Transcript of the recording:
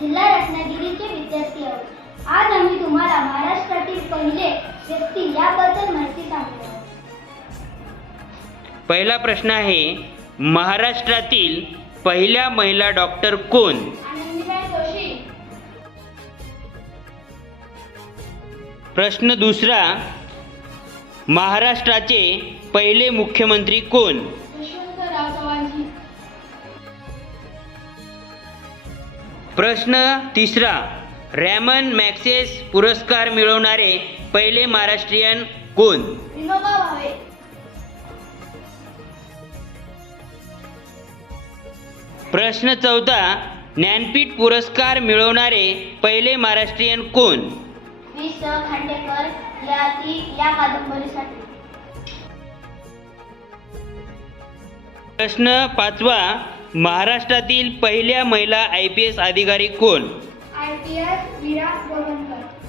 जिल्हा रत्नागिरीचे विद्यार्थी आहोत। आज आम्ही तुम्हाला महाराष्ट्रातील पहिले व्यक्ती याबद्दल माहिती सांगतो आहोत। पहिला प्रश्न आहे, महाराष्ट्रातील पहिल्या महिला डॉक्टर कोण? आनंदीबाई जोशी। प्रश्न दुसरा, महाराष्ट्राचे पहिले मुख्यमंत्री कोण? यशवंतराव चव्हाण। प्रश्न तिसरा, रॅमन मॅग्सेस पुरस्कार मिळवणारे पहिले महाराष्ट्रीयन कोण? विनोबा भावे। प्रश्न चौथा, ज्ञानपीठ पुरस्कार मिळवणारे पहिले महाराष्ट्रीयन कोण? वि. स. खांडेकर या कादंबरीसाठी। प्रश्न पाचवा, महाराष्ट्रातील पहिल्या महिला IPS अधिकारी कोण? IPS वीरा गोवणकर।